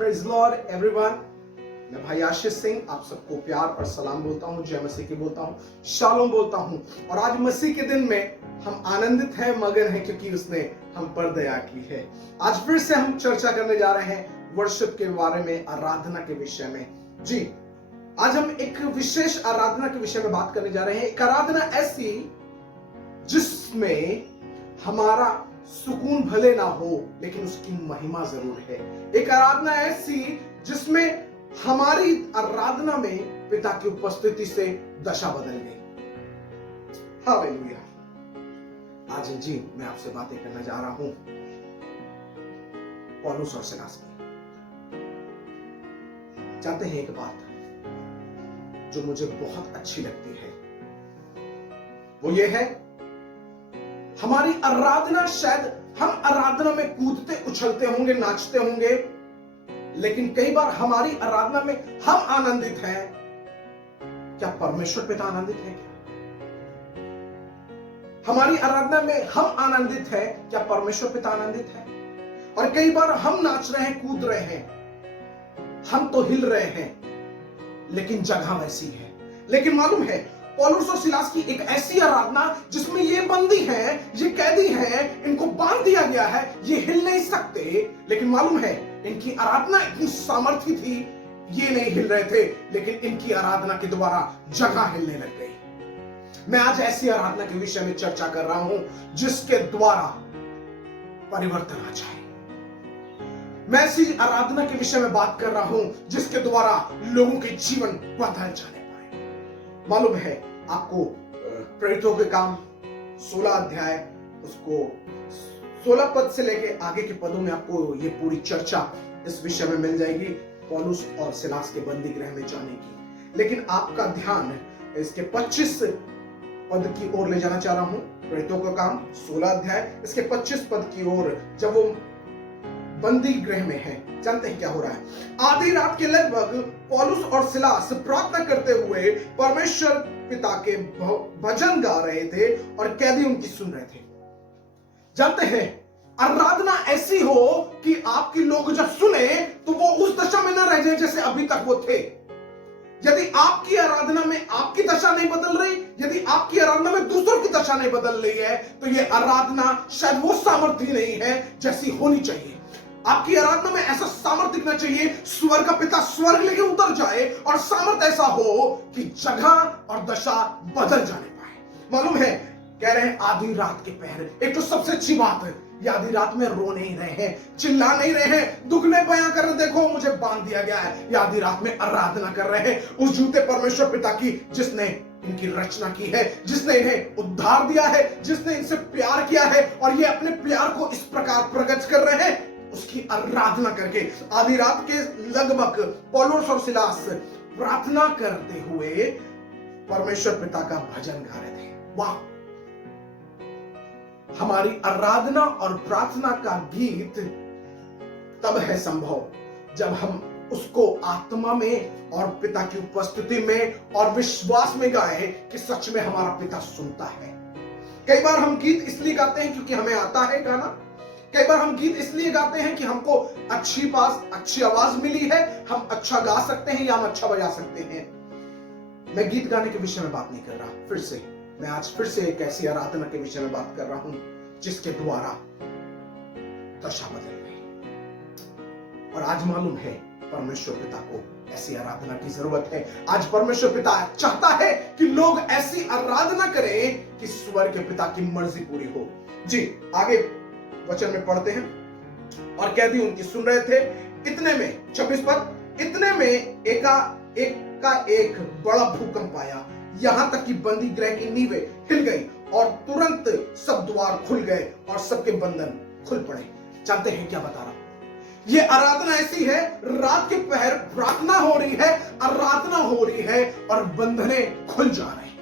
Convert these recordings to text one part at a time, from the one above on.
Praise Lord everyone. मैं भाई आशीष सिंह आप सबको प्यार और सलाम बोलता हूँ, जय मसीह की बोलता हूँ, शालोम बोलता हूँ। और आज मसीह के दिन में हम आनंदित हैं, मगन हैं, क्योंकि उसने हम पर दया की है। आज फिर से हम चर्चा करने जा रहे हैं वर्शिप के बारे में, आराधना के विषय में। जी, आज हम एक विशेष आराधना के विषय में बात करने जा रहे हैं। एक आराधना ऐसी जिसमें हमारा सुकून भले ना हो लेकिन उसकी महिमा जरूर है। एक आराधना ऐसी जिसमें हमारी आराधना में पिता की उपस्थिति से दशा बदल गई। हालेलुया। आज जी मैं आपसे बातें करने जा रहा हूं पौलुस और सिलास की। जानते हैं एक बात जो मुझे बहुत अच्छी लगती है, वो ये है हमारी आराधना। शायद हम आराधना में कूदते उछलते होंगे, नाचते होंगे, लेकिन कई बार हमारी आराधना में हम आनंदित हैं। क्या परमेश्वर पिता आनंदित है? क्या हमारी आराधना में हम आनंदित हैं? क्या परमेश्वर पिता आनंदित है? और कई बार हम नाच रहे हैं, कूद रहे हैं, हम तो हिल रहे हैं, लेकिन जगह वैसी है। लेकिन मालूम है पौलुस और सिलास की एक ऐसी आराधना जिसमें ये बंदी है, ये कैदी है, इनको बांध दिया गया है, ये हिल नहीं सकते, लेकिन मालूम है इनकी आराधना इतनी सामर्थ्य थी, ये नहीं हिल रहे थे, लेकिन इनकी आराधना के द्वारा जगह हिलने लग गई। मैं आज ऐसी आराधना के विषय में चर्चा कर रहा हूं जिसके द्वारा परिवर्तन आ जाए। मैं ऐसी आराधना के विषय में बात कर रहा हूं जिसके द्वारा लोगों के जीवन बदल जाने पाए। मालूम है आपको प्रेरितों के काम 16 अध्याय, उसको 16 पद से लेके आगे के पदों में आपको ये पूरी चर्चा इस विषय में मिल जाएगी, पौलुस और सिलास के बंदी गृह में जाने की। लेकिन आपका ध्यान इसके 25 पद की ओर ले जाना चाह रहा हूं। प्रेरितों का काम 16 अध्याय इसके 25 पद की ओर, जब वो बंदी गृह में है। जानते हैं क्या हो रहा है? आधी रात के लगभग पौलुस और सिलास प्रार्थना करते हुए परमेश्वर पिता के भजन गा रहे थे और कैदी उनकी सुन रहे थे। जानते हैं आराधना ऐसी हो कि आपके लोग जब सुने तो वो उस दशा में न रह जाए जैसे अभी तक वो थे। यदि आपकी आराधना में आपकी दशा नहीं बदल रही, यदि आपकी आराधना में दूसरों की दशा नहीं बदल रही है, तो ये आराधना शायद वो सामर्थ्य नहीं है जैसी होनी चाहिए। आपकी आराधना में ऐसा सामर्थ्य दिखना चाहिए, स्वर्ग का पिता स्वर्ग लेके उतर जाए और सामर्थ्य ऐसा हो कि जगह और दशा बदल जाने पाए। मालूम है कह रहे हैं आधी रात के पहर। एक तो सबसे अच्छी बात है, ये आधी रात में रो नहीं रहे हैं, चिल्ला नहीं रहे हैं, दुख नहीं बयां कर रहे, देखो मुझे बांध दिया गया है। ये आधी रात में आराधना कर रहे हैं उस झूठे परमेश्वर पिता की जिसने इनकी रचना की है, जिसने इन्हें उद्धार दिया है, जिसने इनसे प्यार किया है, और ये अपने प्यार को इस प्रकार प्रकट कर रहे हैं उसकी आराधना करके। आधी रात के लगभग पौलुस और सिलास प्रार्थना करते हुए परमेश्वर पिता का भजन गा रहे थे। वाह! हमारी आराधना और प्रार्थना का गीत तब है संभव जब हम उसको आत्मा में और पिता की उपस्थिति में और विश्वास में गाएं कि सच में हमारा पिता सुनता है। कई बार हम गीत इसलिए गाते हैं क्योंकि हमें आता है गाना। कई बार हम गीत इसलिए गाते हैं कि हमको अच्छी आवाज मिली है, हम अच्छा गा सकते हैं या हम अच्छा बजा सकते हैं। मैं गीत गाने के विषय में बात नहीं कर रहा। फिर से मैं आज फिर से एक ऐसी आराधना के विषय में बात कर रहा हूं जिसके द्वारा दशा बदल गई। और आज मालूम है परमेश्वर पिता को ऐसी आराधना की जरूरत है। आज परमेश्वर पिता चाहता है कि लोग ऐसी आराधना करें कि स्वर्ग के पिता की मर्जी पूरी हो। जी, आगे वचन में पढ़ते हैं। और कैदी उनकी सुन रहे थे। इतने में 26 पद, इतने में एक बड़ा भूकंप आया, यहां तक कि बंदी गृह की नींवें हिल गई और तुरंत सब द्वार खुल गए और सबके बंधन खुल पड़े। जानते हैं क्या बता रहा हूं? ये आराधना ऐसी है, रात के पहर प्रार्थना हो रही है, आराधना हो रही है और बंधने खुल जा रहे हैं,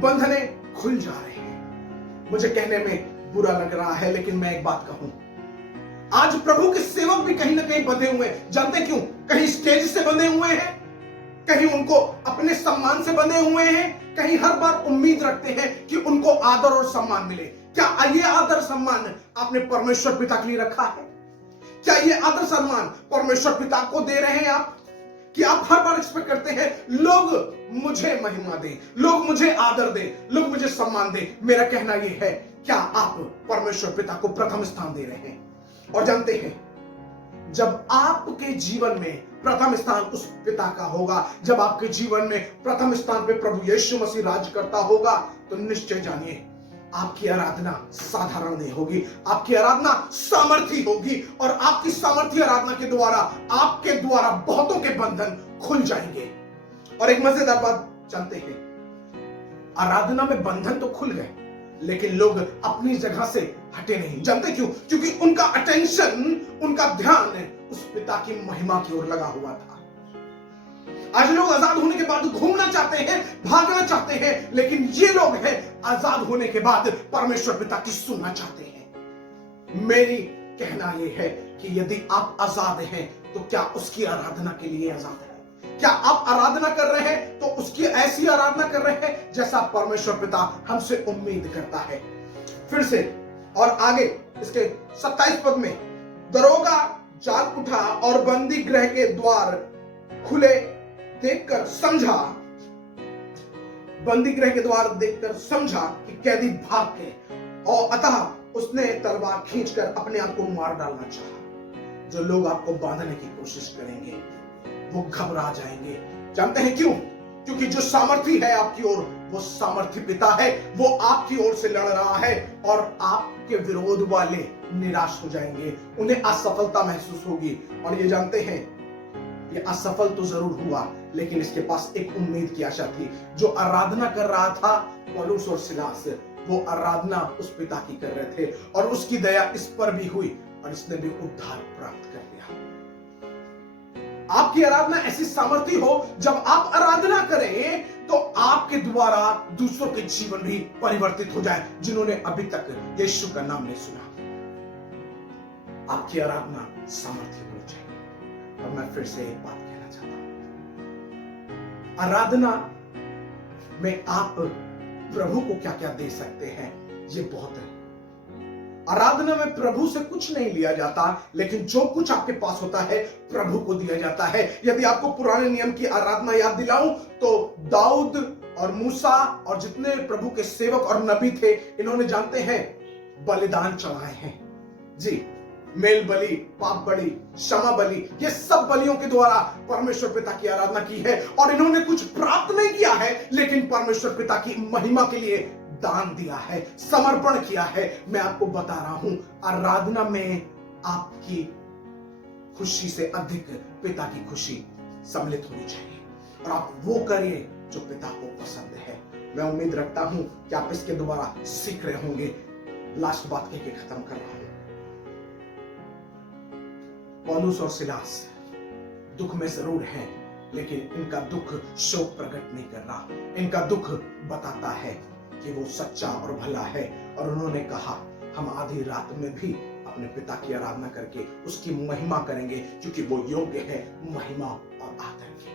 बंधने खुल जा रहे हैं। मुझे कहने में बुरा लग रहा है, लेकिन मैं एक बात कहूं, आज प्रभु के सेवक भी कहीं ना कहीं बंधे हुए हैं। जानते क्यों? कहीं स्टेज से बंधे हुए हैं, कहीं उनको अपने सम्मान से बंधे हुए हैं, कहीं हर बार उम्मीद रखते हैं कि उनको आदर और सम्मान मिले। क्या ये आदर सम्मान आपने परमेश्वर पिता के लिए रखा है? क्या ये आदर सम्मान परमेश्वर पिता को दे रहे हैं आप? कि आप हर बार एक्सपेक्ट करते हैं लोग मुझे महिमा दें, लोग मुझे आदर दें, लोग मुझे सम्मान दें? मेरा कहना यह है, क्या आप परमेश्वर पिता को प्रथम स्थान दे रहे हैं? और जानते हैं, जब आपके जीवन में प्रथम स्थान उस पिता का होगा, जब आपके जीवन में प्रथम स्थान पे प्रभु यीशु मसीह राज करता होगा, तो निश्चय जानिए आपकी आराधना साधारण नहीं होगी, आपकी आराधना सामर्थी होगी। और आपकी सामर्थी आराधना के द्वारा आपके द्वारा बहुतों के बंधन खुल जाएंगे। और एक मजेदार बात जानते हैं, आराधना में बंधन तो खुल गए, लेकिन लोग अपनी जगह से हटे नहीं। जानते क्यों? क्योंकि उनका अटेंशन, उनका ध्यान उस पिता की महिमा की ओर लगा हुआ था। आज लोग आजाद होने के बाद घूमना चाहते हैं, भागना चाहते हैं, लेकिन ये लोग हैं आजाद होने के बाद परमेश्वर पिता की सुनना चाहते हैं। मेरी कहना यह है कि यदि आप आजाद हैं तो क्या उसकी आराधना के लिए आजाद हैं? क्या आप आराधना कर रहे हैं तो उसकी ऐसी आराधना कर रहे हैं जैसा परमेश्वर पिता हमसे उम्मीद करता है? फिर से और आगे इसके 27 पद में, दरोगा जाग उठा और बंदी गृह के द्वार खुले देखकर समझा, बंदी गृह के द्वार देखकर समझा कि कैदी भाग गए, और अतः उसने तलवार खींचकर अपने आप को मार डालना चाहा। जो लोग आपको बांधने की कोशिश करेंगे वो घबरा जाएंगे। जानते हैं क्यों? क्योंकि जो सामर्थी है आपकी ओर, वो सामर्थी पिता है, वो आपकी ओर से लड़ रहा है, और आपके विरोध वाले निराश हो जाएंगे, उन्हें असफलता महसूस होगी। और ये जानते हैं, ये असफल तो जरूर हुआ, लेकिन इसके पास एक उम्मीद की आशा थी। जो आराधना कर रहा था पौलुस और सिलास, वो आराधना उस पिता की कर रहे थे, और उसकी दया इस पर भी हुई, और इसने भी उद्धार प्राप्त कर लिया। आपकी आराधना ऐसी सामर्थी हो, जब आप आराधना करें तो आपके द्वारा दूसरों के जीवन भी परिवर्तित हो जाए, जिन्होंने अभी तक यीशु का नाम नहीं सुना। आपकी आराधना सामर्थी होनी चाहिए। और मैं फिर से एक बात कहना चाहता हूं, आराधना में आप प्रभु को क्या क्या दे सकते हैं, ये बहुत है। आराधना में प्रभु से कुछ नहीं लिया जाता, लेकिन जो कुछ आपके पास होता है प्रभु को दिया जाता है। यदि आपको पुराने नियम की आराधना याद दिलाऊं तो दाऊद और मूसा और जितने प्रभु के सेवक और नबी थे, इन्होंने जानते हैं बलिदान चढ़ाए हैं। जी, मेल बलि, पाप बलि, क्षमा बलि, ये सब बलियों के द्वारा परमेश्वर पिता की आराधना की है। और इन्होंने कुछ प्राप्त नहीं किया है, लेकिन परमेश्वर पिता की महिमा के लिए दान दिया है, समर्पण किया है। मैं आपको बता रहा हूं, आराधना में आपकी खुशी से अधिक पिता की खुशी सम्मिलित होनी चाहिए, और आप वो करिए जो पिता को पसंद है। मैं उम्मीद रखता हूं कि आप इसके द्वारा सीख रहे होंगे। लास्ट बात कह के खत्म कर रहा हूं। पौलुस और सिलास दुख में जरूर हैं, लेकिन इनका दुख शोक प्रकट नहीं कर रहा। इनका दुख बताता है कि वो सच्चा और भला है, और उन्होंने कहा हम आधी रात में भी अपने पिता की आराधना करके उसकी महिमा करेंगे, क्योंकि वो योग्य है महिमा और आदर की।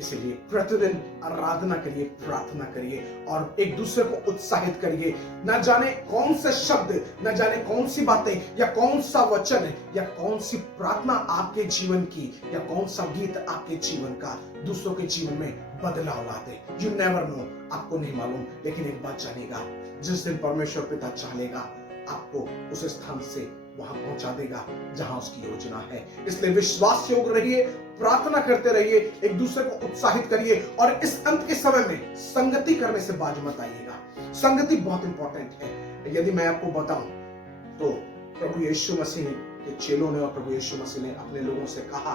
इसलिए प्रतिदिन आराधना करिए, प्रार्थना करिए, और एक दूसरे को उत्साहित करिए। न जाने कौन से शब्द, न जाने कौन सी बातें, या कौन सा वचन, या कौन सी प्रार्थना आपके जीवन की, या कौन सा गीत आपके जीवन का दूसरों के जीवन में बदलाव ला दे। यू नेवर नो, आपको नहीं मालूम, लेकिन एक बात जानेगा, जिस दिन परमेश्वर पिता चाहेगा आपको उस स्थान से वहां पहुंचा देगा जहां उसकी योजना है। इसलिए विश्वास योग्य रहिए, प्रार्थना करते रहिए, एक दूसरे को उत्साहित करिए, और इस अंत के समय में संगति करने से बाज मत आइएगा। संगति बहुत इंपॉर्टेंट है। यदि मैं आपको बताऊं तो प्रभु यीशु मसीह के चेलों ने और प्रभु यीशु मसीह ने अपने लोगों से कहा,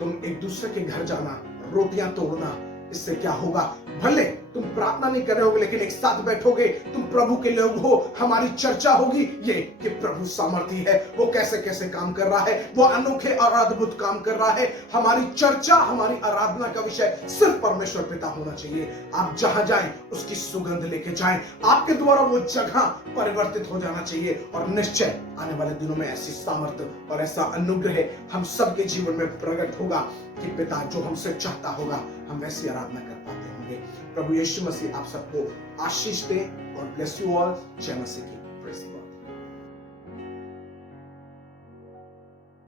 तुम एक दूसरे के घर जाना, रोटियां तोड़ना, इससे क्या होगा? भले तुम प्रार्थना नहीं कर रहे होगे, लेकिन एक साथ बैठोगे, तुम प्रभु के लोग हो, हमारी चर्चा होगी ये कि प्रभु सामर्थी है, वो कैसे कैसे काम कर रहा है, वो अनोखे और अद्भुत काम कर रहा है। हमारी चर्चा, हमारी आराधना का विषय सिर्फ परमेश्वर पिता होना चाहिए। आप जहां जाएं उसकी सुगंध लेके जाएं, आपके द्वारा वो जगह परिवर्तित हो जाना चाहिए, और निश्चय आने वाले दिनों में ऐसी सामर्थ्य और ऐसा अनुग्रह हम सबके जीवन में प्रकट होगा कि पिता जो हमसे चाहता होगा हम वैसी आराधना कर पाते होंगे। प्रभु यीशु मसीह आप सबको आशीष दे। God bless you all. जय मसीह की।